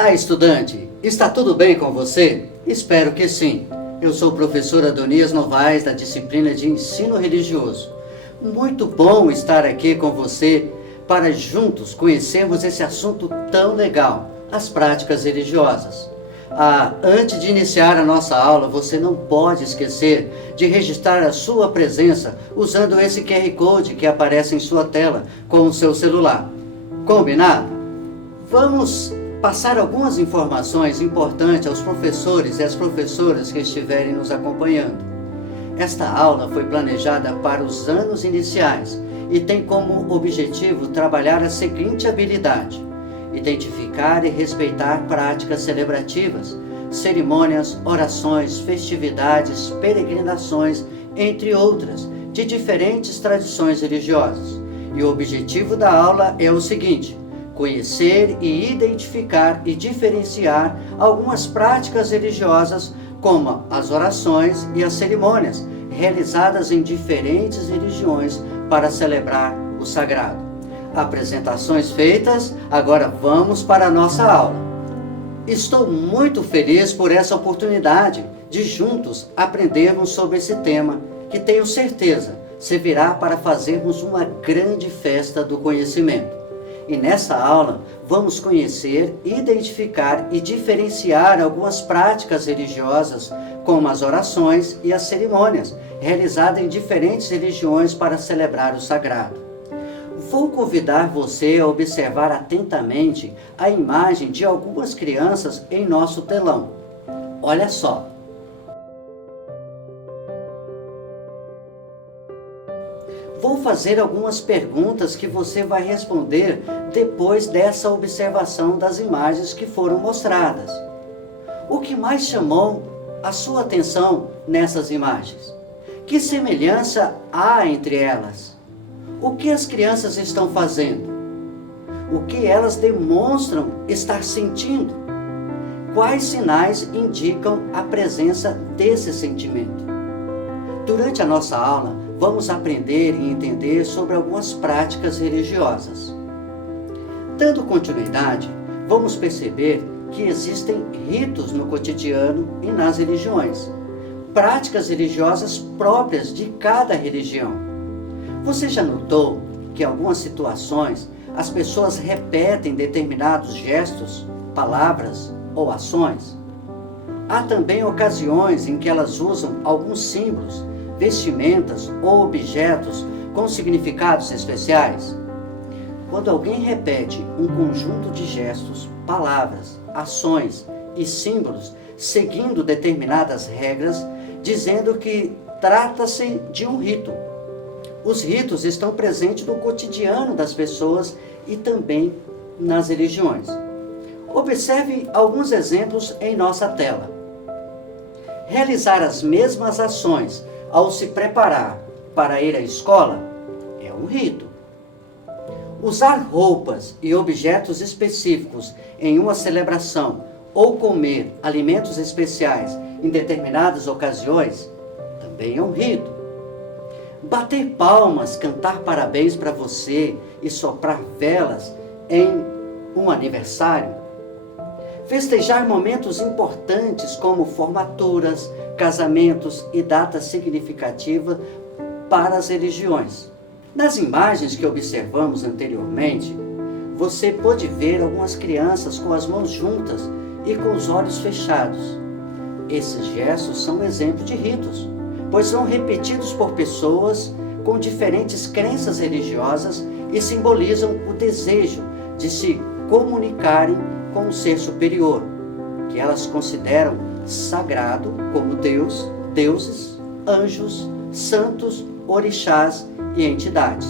Olá, estudante! Está tudo bem com você? Espero que sim. Eu sou o professor Adonias Novaes, da disciplina de Ensino Religioso. Muito bom estar aqui com você para juntos conhecermos esse assunto tão legal, as práticas religiosas. Antes de iniciar a nossa aula, você não pode esquecer de registrar a sua presença usando esse QR Code que aparece em sua tela com o seu celular. Combinado? Vamos passar algumas informações importantes aos professores e às professoras que estiverem nos acompanhando. Esta aula foi planejada para os anos iniciais e tem como objetivo trabalhar a seguinte habilidade: identificar e respeitar práticas celebrativas, cerimônias, orações, festividades, peregrinações, entre outras, de diferentes tradições religiosas. E o objetivo da aula é o seguinte: conhecer e identificar e diferenciar algumas práticas religiosas, como as orações e as cerimônias, realizadas em diferentes religiões para celebrar o sagrado. Apresentações feitas, agora vamos para a nossa aula. Estou muito feliz por essa oportunidade de juntos aprendermos sobre esse tema, que tenho certeza servirá para fazermos uma grande festa do conhecimento. E nessa aula vamos conhecer, identificar e diferenciar algumas práticas religiosas, como as orações e as cerimônias, realizadas em diferentes religiões para celebrar o sagrado. Vou convidar você a observar atentamente a imagem de algumas crianças em nosso telão. Olha só. Vou fazer algumas perguntas que você vai responder depois dessa observação das imagens que foram mostradas. O que mais chamou a sua atenção nessas imagens? Que semelhança há entre elas? O que as crianças estão fazendo? O que elas demonstram estar sentindo? Quais sinais indicam a presença desse sentimento? Durante a nossa aula, vamos aprender e entender sobre algumas práticas religiosas. Dando continuidade, vamos perceber que existem ritos no cotidiano e nas religiões, práticas religiosas próprias de cada religião. Você já notou que em algumas situações as pessoas repetem determinados gestos, palavras ou ações? Há também ocasiões em que elas usam alguns símbolos, vestimentas ou objetos com significados especiais. Quando alguém repete um conjunto de gestos, palavras, ações e símbolos, seguindo determinadas regras, dizendo que trata-se de um rito. Os ritos estão presentes no cotidiano das pessoas e também nas religiões. Observe alguns exemplos em nossa tela. Realizar as mesmas ações ao se preparar para ir à escola é um rito. Usar roupas e objetos específicos em uma celebração ou comer alimentos especiais em determinadas ocasiões também é um rito. Bater palmas, cantar parabéns para você e soprar velas em um aniversário. Festejar momentos importantes como formaturas, casamentos e datas significativas para as religiões. Nas imagens que observamos anteriormente, você pode ver algumas crianças com as mãos juntas e com os olhos fechados. Esses gestos são exemplo de ritos, pois são repetidos por pessoas com diferentes crenças religiosas e simbolizam o desejo de se comunicarem com um ser superior, que elas consideram sagrado, como Deus, deuses, anjos, santos, orixás e entidades.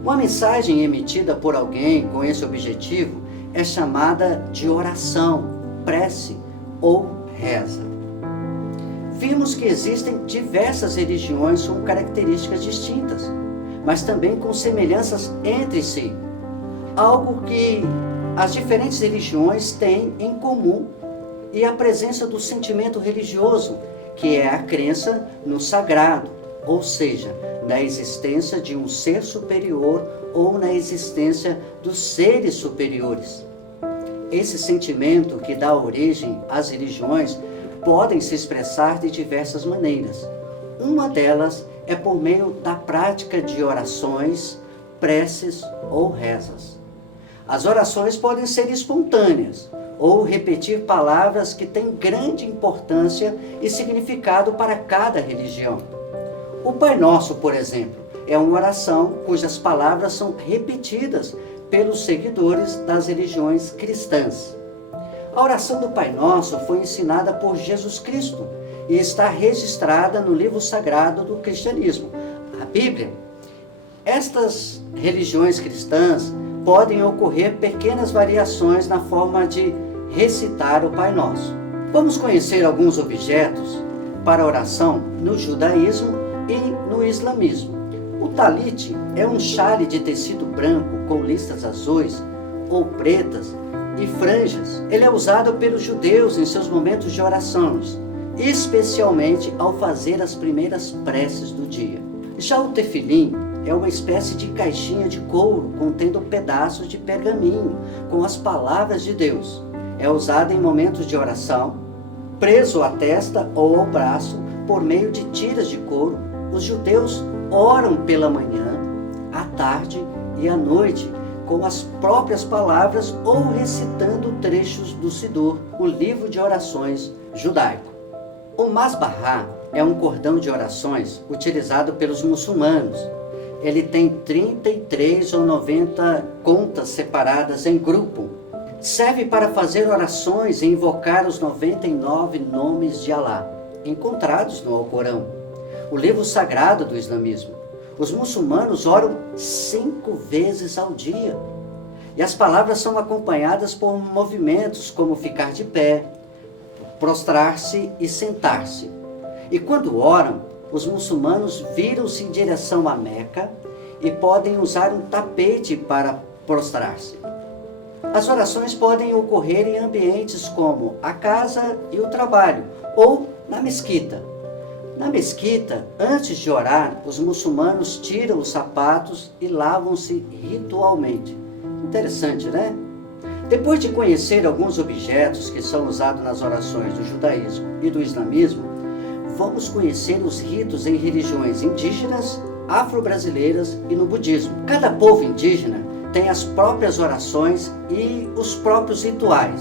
Uma mensagem emitida por alguém com esse objetivo é chamada de oração, prece ou reza. Vimos que existem diversas religiões com características distintas, mas também com semelhanças entre si, algo que as diferentes religiões têm em comum, e a presença do sentimento religioso, que é a crença no sagrado, ou seja, na existência de um ser superior ou na existência dos seres superiores. Esse sentimento que dá origem às religiões podem se expressar de diversas maneiras. Uma delas é por meio da prática de orações, preces ou rezas. As orações podem ser espontâneas ou repetir palavras que têm grande importância e significado para cada religião. O Pai Nosso, por exemplo, é uma oração cujas palavras são repetidas pelos seguidores das religiões cristãs. A oração do Pai Nosso foi ensinada por Jesus Cristo e está registrada no livro sagrado do cristianismo, a Bíblia. Estas religiões cristãs podem ocorrer pequenas variações na forma de recitar o Pai Nosso. Vamos conhecer alguns objetos para oração no judaísmo e no islamismo. O talit é um xale de tecido branco com listas azuis ou pretas e franjas. Ele é usado pelos judeus em seus momentos de orações, especialmente ao fazer as primeiras preces do dia. Já o tefilim é uma espécie de caixinha de couro contendo pedaços de pergaminho com as palavras de Deus. É usado em momentos de oração, preso à testa ou ao braço por meio de tiras de couro. Os judeus oram pela manhã, à tarde e à noite com as próprias palavras ou recitando trechos do Sidur, o livro de orações judaico. O Masbahá é um cordão de orações utilizado pelos muçulmanos. Ele tem 33 ou 90 contas separadas em grupo. Serve para fazer orações e invocar os 99 nomes de Alá, encontrados no Alcorão, o livro sagrado do islamismo. Os muçulmanos oram 5 vezes ao dia. E as palavras são acompanhadas por movimentos como ficar de pé, prostrar-se e sentar-se. E quando oram, os muçulmanos viram-se em direção a Meca e podem usar um tapete para prostrar-se. As orações podem ocorrer em ambientes como a casa e o trabalho, ou na mesquita. Na mesquita, antes de orar, os muçulmanos tiram os sapatos e lavam-se ritualmente. Interessante, né? Depois de conhecer alguns objetos que são usados nas orações do judaísmo e do islamismo, vamos conhecer os ritos em religiões indígenas, afro-brasileiras e no budismo. Cada povo indígena tem as próprias orações e os próprios rituais.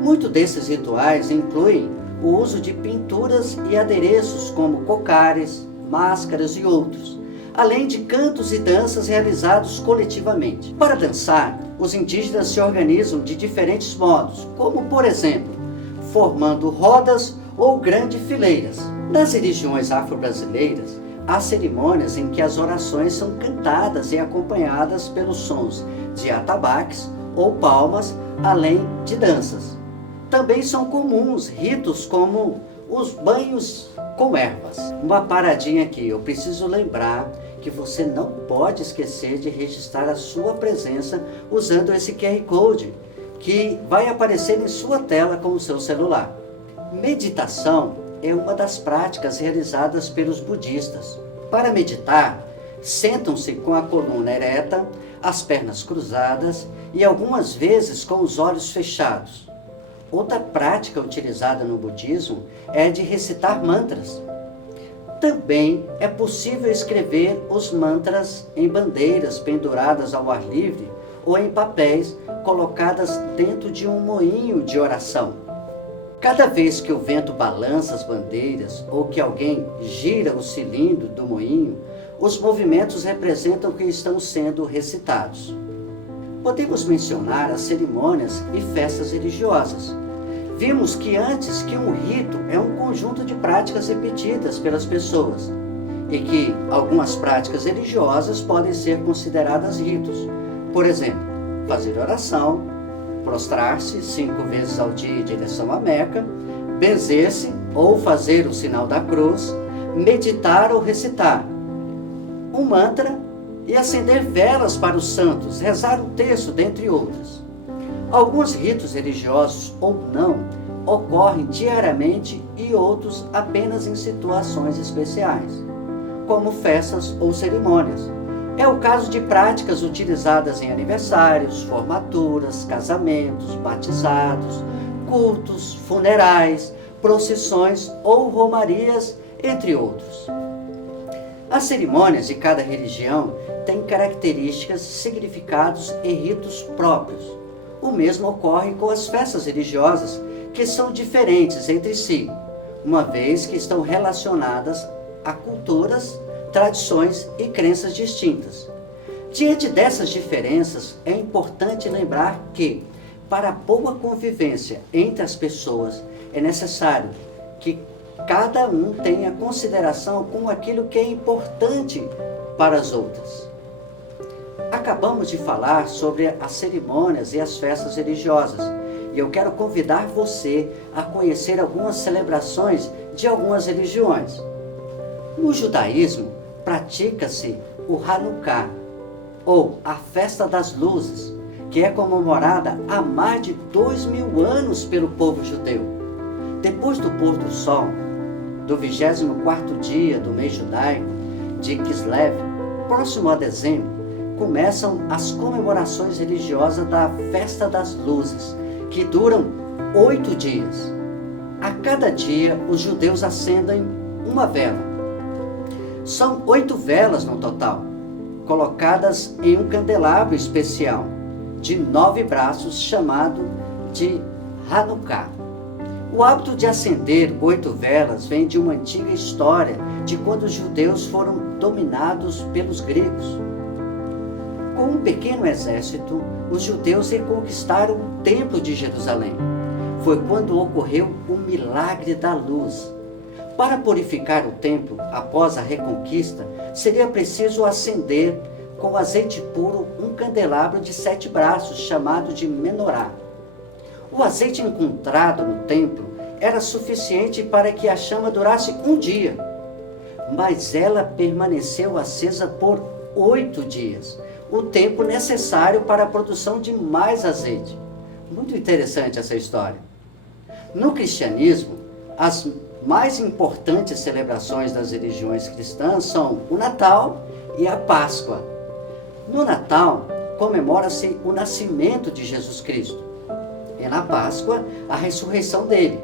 Muitos desses rituais incluem o uso de pinturas e adereços como cocares, máscaras e outros, além de cantos e danças realizados coletivamente. Para dançar, os indígenas se organizam de diferentes modos, como por exemplo, formando rodas ou grandes fileiras. Nas religiões afro-brasileiras, há cerimônias em que as orações são cantadas e acompanhadas pelos sons de atabaques ou palmas, além de danças. Também são comuns ritos como os banhos com ervas. Uma paradinha aqui, eu preciso lembrar que você não pode esquecer de registrar a sua presença usando esse QR Code, que vai aparecer em sua tela com o seu celular. Meditação é uma das práticas realizadas pelos budistas. Para meditar, sentam-se com a coluna ereta, as pernas cruzadas e algumas vezes com os olhos fechados. Outra prática utilizada no budismo é a de recitar mantras. Também é possível escrever os mantras em bandeiras penduradas ao ar livre ou em papéis colocadas dentro de um moinho de oração. Cada vez que o vento balança as bandeiras ou que alguém gira o cilindro do moinho, os movimentos representam que estão sendo recitados. Podemos mencionar as cerimônias e festas religiosas. Vimos que antes que um rito é um conjunto de práticas repetidas pelas pessoas e que algumas práticas religiosas podem ser consideradas ritos. Por exemplo, fazer oração, prostrar-se 5 vezes ao dia em direção à Meca, benzer-se ou fazer o sinal da cruz, meditar ou recitar um mantra e acender velas para os santos, rezar um terço, dentre outros. Alguns ritos religiosos ou não ocorrem diariamente e outros apenas em situações especiais, como festas ou cerimônias. É o caso de práticas utilizadas em aniversários, formaturas, casamentos, batizados, cultos, funerais, procissões ou romarias, entre outros. As cerimônias de cada religião têm características, significados e ritos próprios. O mesmo ocorre com as festas religiosas, que são diferentes entre si, uma vez que estão relacionadas a culturas, tradições e crenças distintas. Diante dessas diferenças, é importante lembrar que, para a boa convivência entre as pessoas, é necessário que cada um tenha consideração com aquilo que é importante para as outras. Acabamos de falar sobre as cerimônias e as festas religiosas, e eu quero convidar você a conhecer algumas celebrações de algumas religiões. No judaísmo, pratica-se o Hanukkah, ou a Festa das Luzes, que é comemorada há mais de 2000 anos pelo povo judeu. Depois do pôr do sol, do 24º dia do mês judaico de Kislev, próximo a dezembro, começam as comemorações religiosas da Festa das Luzes, que duram 8 dias. A cada dia, os judeus acendem uma vela. São 8 velas no total, colocadas em um candelabro especial, de 9 braços, chamado de Hanukkah. O hábito de acender 8 velas vem de uma antiga história de quando os judeus foram dominados pelos gregos. Com um pequeno exército, os judeus reconquistaram o Templo de Jerusalém. Foi quando ocorreu o milagre da luz. Para purificar o templo, após a reconquista, seria preciso acender com azeite puro um candelabro de 7 braços, chamado de menorá. O azeite encontrado no templo era suficiente para que a chama durasse um dia, mas ela permaneceu acesa por 8 dias, o tempo necessário para a produção de mais azeite. Muito interessante essa história. No cristianismo, as mais importantes celebrações das religiões cristãs são o Natal e a Páscoa. No Natal, comemora-se o nascimento de Jesus Cristo. E na Páscoa, a ressurreição dele.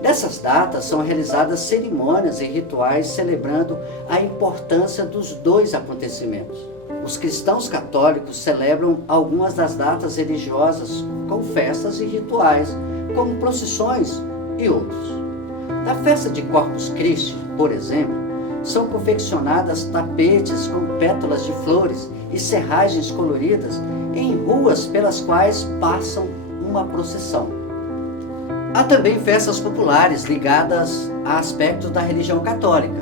Nessas datas são realizadas cerimônias e rituais celebrando a importância dos dois acontecimentos. Os cristãos católicos celebram algumas das datas religiosas com festas e rituais, como procissões e outros. Na festa de Corpus Christi, por exemplo, são confeccionadas tapetes com pétalas de flores e serragens coloridas em ruas pelas quais passam uma procissão. Há também festas populares ligadas a aspectos da religião católica.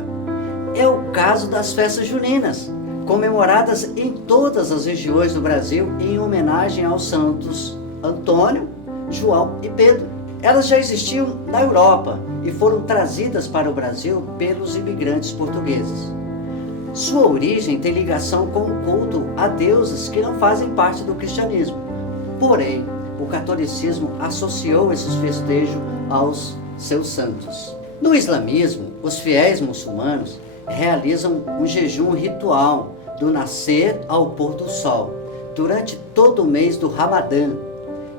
É o caso das festas juninas, comemoradas em todas as regiões do Brasil em homenagem aos santos Antônio, João e Pedro. Elas já existiam na Europa e foram trazidas para o Brasil pelos imigrantes portugueses. Sua origem tem ligação com o culto a deuses que não fazem parte do cristianismo. Porém, o catolicismo associou esses festejos aos seus santos. No islamismo, os fiéis muçulmanos realizam um jejum ritual do nascer ao pôr do sol, durante todo o mês do Ramadã,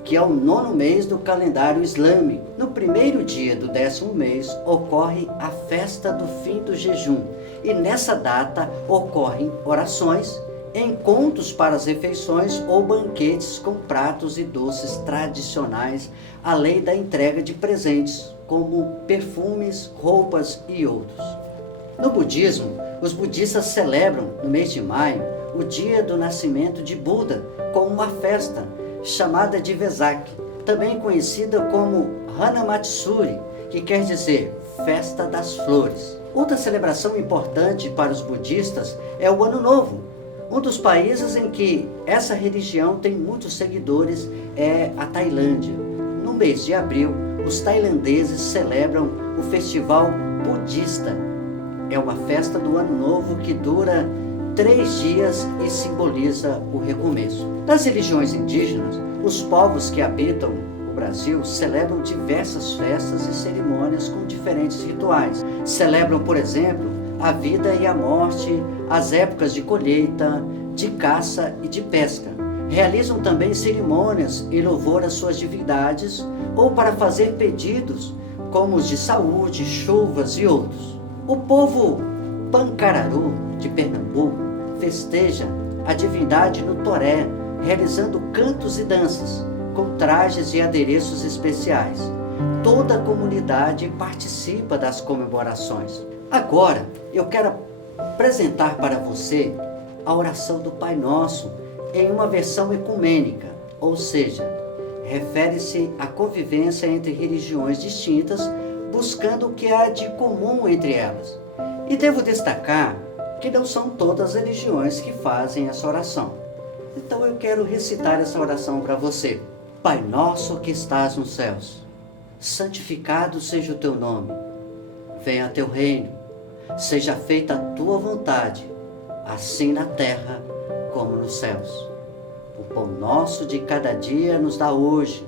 que é o 9º mês do calendário islâmico. No primeiro dia do 10º mês ocorre a festa do fim do jejum, e nessa data ocorrem orações, encontros para as refeições ou banquetes com pratos e doces tradicionais, além da entrega de presentes, como perfumes, roupas e outros. No budismo, os budistas celebram, no mês de maio, o dia do nascimento de Buda com uma festa chamada de Vesak, também conhecida como Hanamatsuri, que quer dizer Festa das Flores. Outra celebração importante para os budistas é o Ano Novo. Um dos países em que essa religião tem muitos seguidores é a Tailândia. No mês de abril, os tailandeses celebram o Festival Budista. É uma festa do Ano Novo que dura 3 dias e simboliza o recomeço. Nas religiões indígenas, os povos que habitam o Brasil celebram diversas festas e cerimônias com diferentes rituais. Celebram, por exemplo, a vida e a morte, as épocas de colheita, de caça e de pesca. Realizam também cerimônias em louvor às suas divindades ou para fazer pedidos, como os de saúde, chuvas e outros. O povo Pancararu, de Pernambuco, festeja a divindade no Toré, realizando cantos e danças, com trajes e adereços especiais. Toda a comunidade participa das comemorações. Agora, eu quero apresentar para você a oração do Pai Nosso em uma versão ecumênica, ou seja, refere-se à convivência entre religiões distintas, buscando o que há de comum entre elas. E devo destacar que não são todas as religiões que fazem essa oração. Então eu quero recitar essa oração para você. Pai nosso que estás nos céus, santificado seja o teu nome. Venha teu reino, seja feita a tua vontade, assim na terra como nos céus. O pão nosso de cada dia nos dá hoje.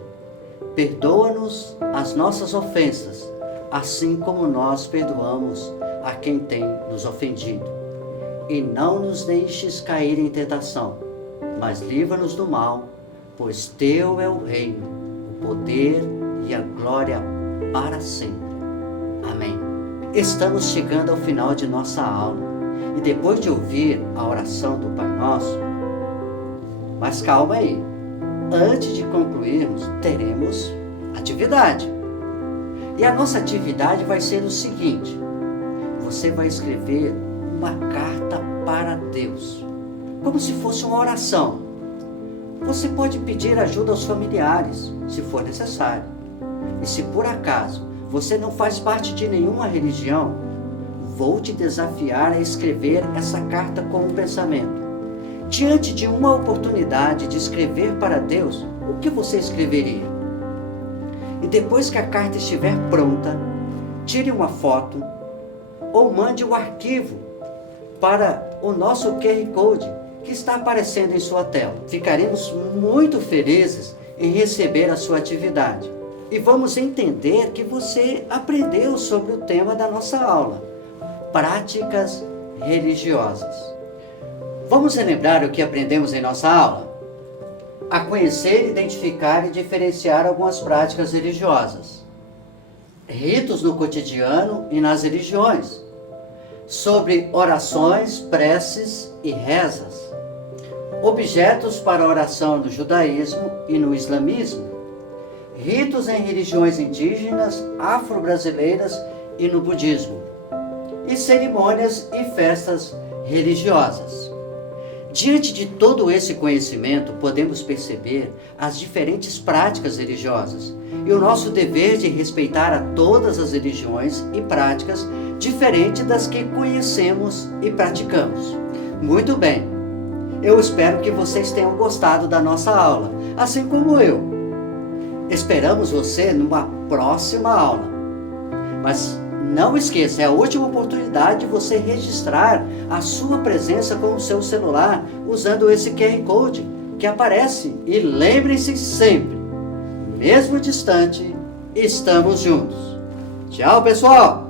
Perdoa-nos as nossas ofensas, assim como nós perdoamos a quem tem nos ofendido. E não nos deixes cair em tentação, mas livra-nos do mal, pois teu é o reino, o poder e a glória para sempre. Amém. Estamos chegando ao final de nossa aula e depois de ouvir a oração do Pai Nosso, mas calma aí, antes de concluirmos, teremos atividade. E a nossa atividade vai ser o seguinte: você vai escrever uma carta para Deus, como se fosse uma oração. Você pode pedir ajuda aos familiares, se for necessário. E se por acaso você não faz parte de nenhuma religião, vou te desafiar a escrever essa carta com um pensamento. Diante de uma oportunidade de escrever para Deus, o que você escreveria? E depois que a carta estiver pronta, tire uma foto ou mande o arquivo para o nosso QR Code que está aparecendo em sua tela. Ficaremos muito felizes em receber a sua atividade. E vamos entender que você aprendeu sobre o tema da nossa aula, práticas religiosas. Vamos relembrar o que aprendemos em nossa aula? A conhecer, identificar e diferenciar algumas práticas religiosas. Ritos no cotidiano e nas religiões. Sobre orações, preces e rezas. Objetos para oração no judaísmo e no islamismo. Ritos em religiões indígenas, afro-brasileiras e no budismo. E cerimônias e festas religiosas. Diante de todo esse conhecimento, podemos perceber as diferentes práticas religiosas e o nosso dever de respeitar a todas as religiões e práticas diferentes das que conhecemos e praticamos. Muito bem, eu espero que vocês tenham gostado da nossa aula, assim como eu. Esperamos você numa próxima aula. Mas não esqueça, é a última oportunidade de você registrar a sua presença com o seu celular usando esse QR Code que aparece. E lembrem-se sempre, mesmo distante, estamos juntos. Tchau, pessoal!